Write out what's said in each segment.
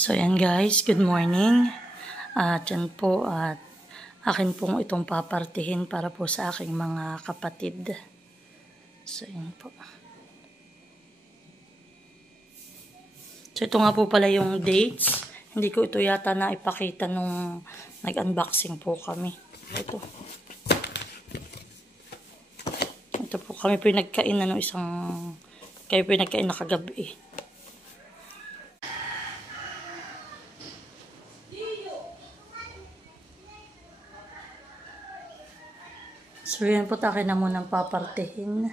So yan guys, good morning. At yan po, at akin pong itong papartihin para po sa aking mga kapatid. So yan po. So ito nga po pala yung dates. Hindi ko ito yata na ipakita nung nag-unboxing po kami. Ito po kami po yung nagkain na nung isang, kayo po yung nagkain na kagabi. So yan po, takin na munang papartihin.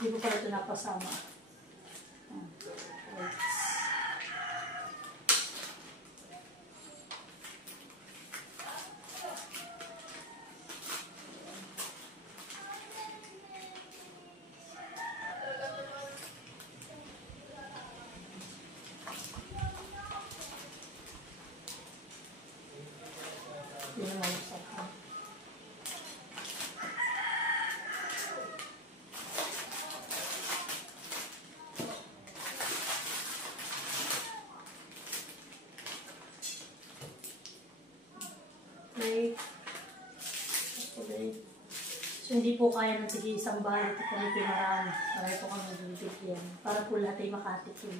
Hindi ko pala ito napasama. Hindi naman sa so, hindi po kaya ng sige isang bahay ito kami pinarami. Para po kami bibigyan. Para po lahat ay makatikin.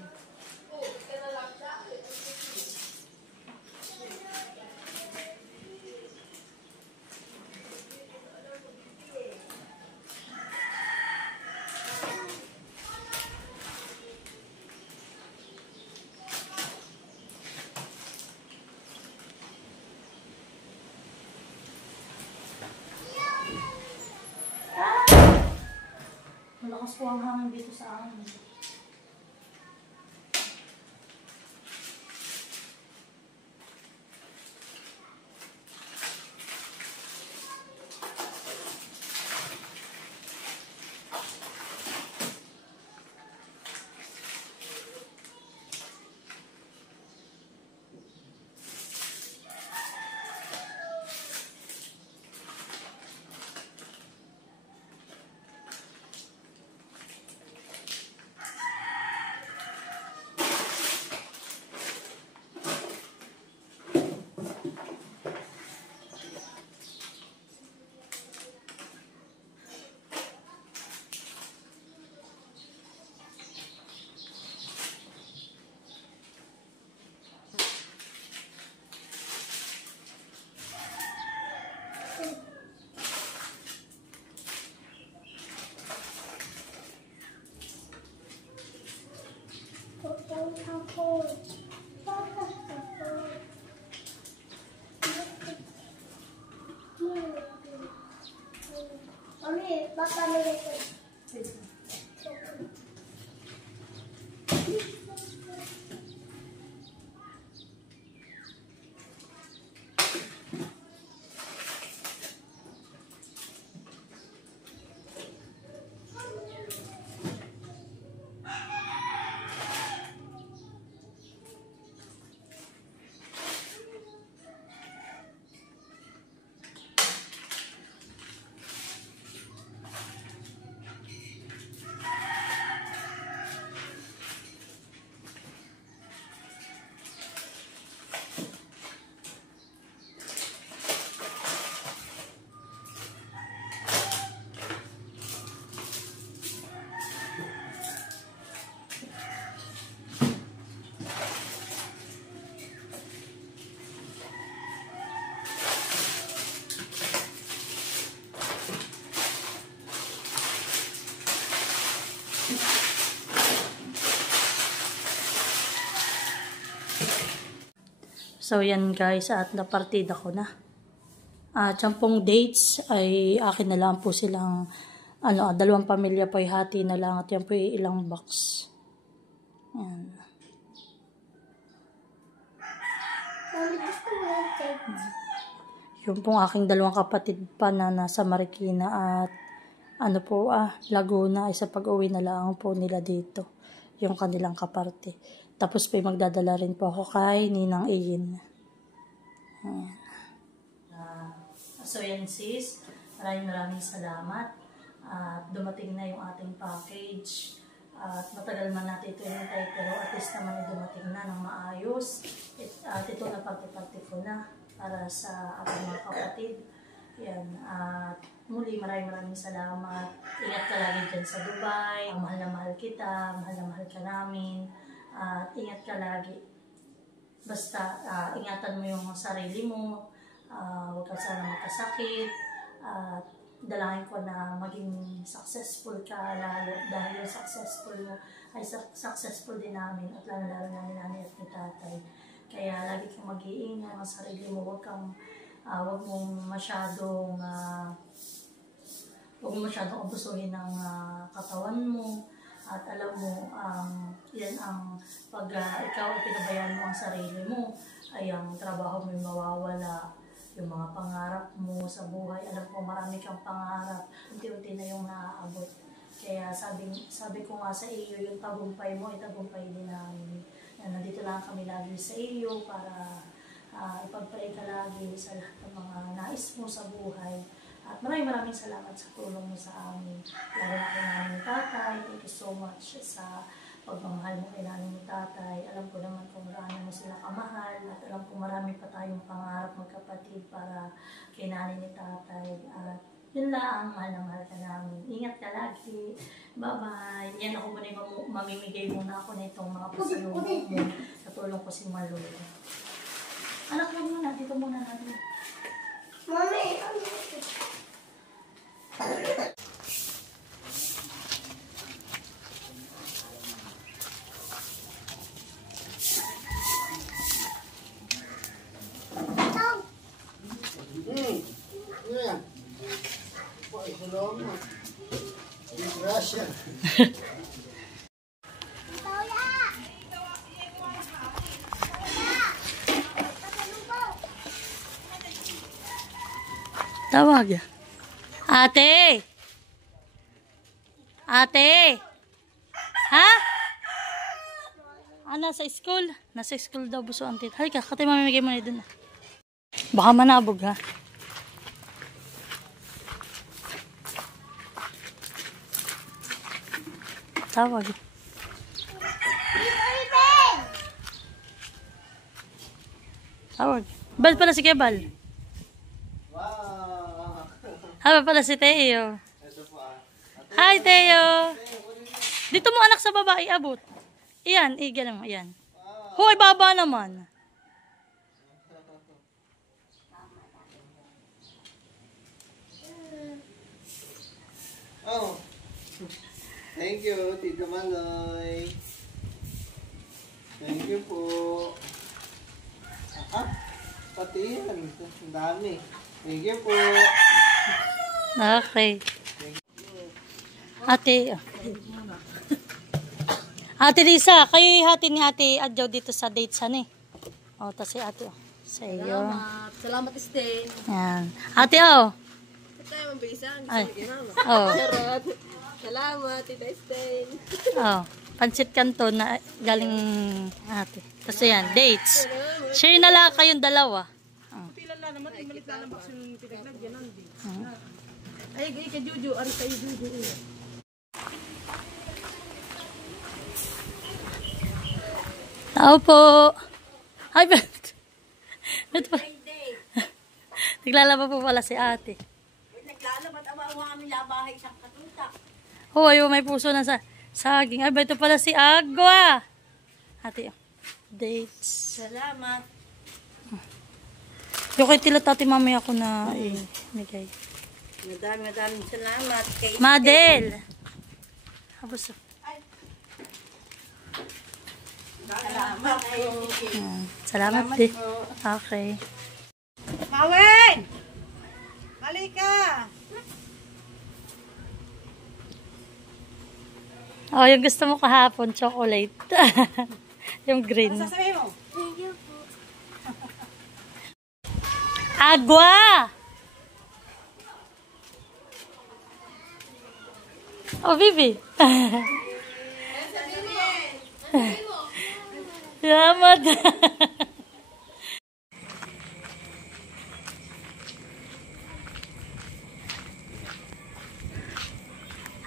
Malakas po ang hangin dito sa amin. Mami, baka nalito. So yan guys, at napartida ko na. At yung pong dates ay akin na lang po silang, dalawang pamilya po ay hati na lang at yan po ay ilang box. Yan. Yung pong aking dalawang kapatid pa na nasa Marikina at Laguna ay sa pag-uwi na lang po nila dito. Yung kanilang kaparte. Tapos po magdadala rin po ako kay Ninang Iyin. So yan sis, maraming salamat. At dumating na yung ating package. At matagal man natin ito hinintay, pero at least naman dumating na ng maayos. At ito na pagpiparte ko na para sa ating mga kapatid. Yan. At muli maraming salamat. Ingat ka lagi dyan sa Dubai. Mahal na mahal kita. Mahal na mahal ka namin. At ingat ka lagi. Basta ingatan mo yung sarili mo. Huwag ka sana magkasakit. At dalangin ko na maging successful ka lalo. Dahil yung successful mo ay successful din namin. At lalo namin nanay at ni tatay. Kaya lagi kang mag-iingat sa sarili mo. Huwag mong masyadong abusuhin ng katawan mo. At alam mo, yan ang pag ikaw ay pinabayaan mo ang sarili mo, ay ang trabaho mo mawawala, yung mga pangarap mo sa buhay. Alam ko marami kang pangarap, unti-unti na yung naaabot. Kaya sabi ko nga sa iyo, yung tagumpay mo, itagumpay din namin. Nandito lang kami lagi sa iyo para ipag-pray ka lagi sa lahat ng mga nais mo sa buhay. At maraming salamat sa tulong mo sa amin. Lalo na kay nanay ni tatay. Thank you so much sa pagmamahal mo kay nanay ni tatay. Alam ko naman kung gaano mo sila kamahal. At alam ko marami pa tayong pangarap magkapatid para kay nanay ni tatay. At yun lang, mahal na mahal ka namin. Ingat ka lagi. Bye-bye. Yan ako muna mamimigay muna ako na itong mga pasalubong mo. Sa tulong ko si Malolo. Anak mo muna, dito muna natin. Mami, Kasya. Tawag. Ate! Ate! Ha? Ah, nasa school? Nasa school daw buso ang tit. Halika, katay mamimigay mo na dun. Baka manabog ha. Tawag. Tawag. Bal pala si Kebal. Haba pala si Teo. Hi, Teo. Dito mo anak sa baba, iabot. Iyan, ganun mo, iyan. Hoy, baba naman. Oh. Thank you, Tito Maloy. Thank you po. Pati yan. Ang dami. Thank you po. Okay. Ate. Ate Lisa, kayo hati ni Ate Adjo dito sa date sana eh. O, tas si Ate sa iyo. Salamat. Salamat, Stain. Yan. Ate o. Tayo mabilisan. Ay. Mama. Oh. Charot. Salamat, Tita Stain. Oh. Pansit Canton na galing Ate. Tapos yan, dates. Share na lang kayong dalawa. Pila na naman, malit na lang yung pinaglagyan nandun. Ay, kay Juju. Ari kayo Juju. Tao po. Ay, ito pa. Naglalaba po pala si Ate. Naglalabat ang mga aming labahay isang katuta. Hoy, may puso na sa saging. Ay, ito pala si Agua. Ate, dates. Salamat. Yung kay tila tati mamaya ako na imigay. Maraming salamat. Kay Madel. Habos. Salamat. Salamat din. Okay. Mawen! Halika! Oh, yung gusto mo kahapon, chocolate. Yung green. Sasabihin mo? Agua! Oh, Bibi. Salamat.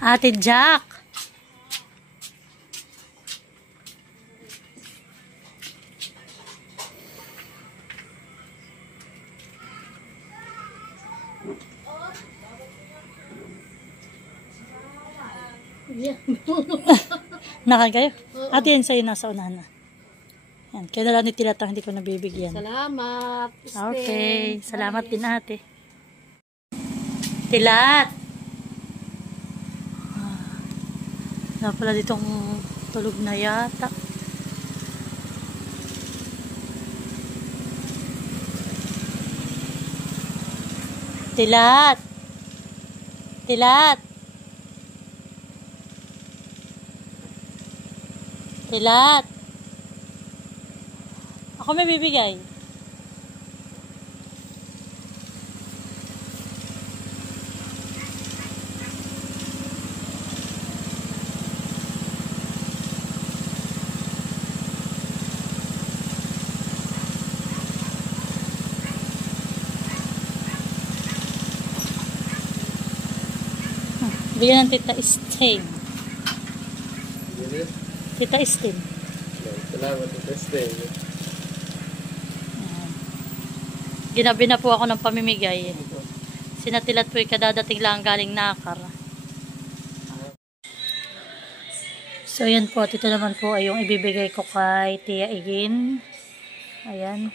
Ate Jack. Nakain kayo? Ate, yan sa'yo nasa unahan na. Yan, kaya na lang ni Tilatang hindi ko nabibigyan. Salamat. Okay, salamat din ate. Tilat! Wala pala ditong tulog na yata. Tilat! Tilat! Tilat! Ako may bibigay. Bigyan ng Tita Stain. Tita Stain. Salamat, Tita Stain. Ginabi na po ako ng pamimigay. Sinatilat po yung kadadating lang galing Nakar. So yan po, ito naman po ay yung ibibigay ko kay Tia Igin. Ayan.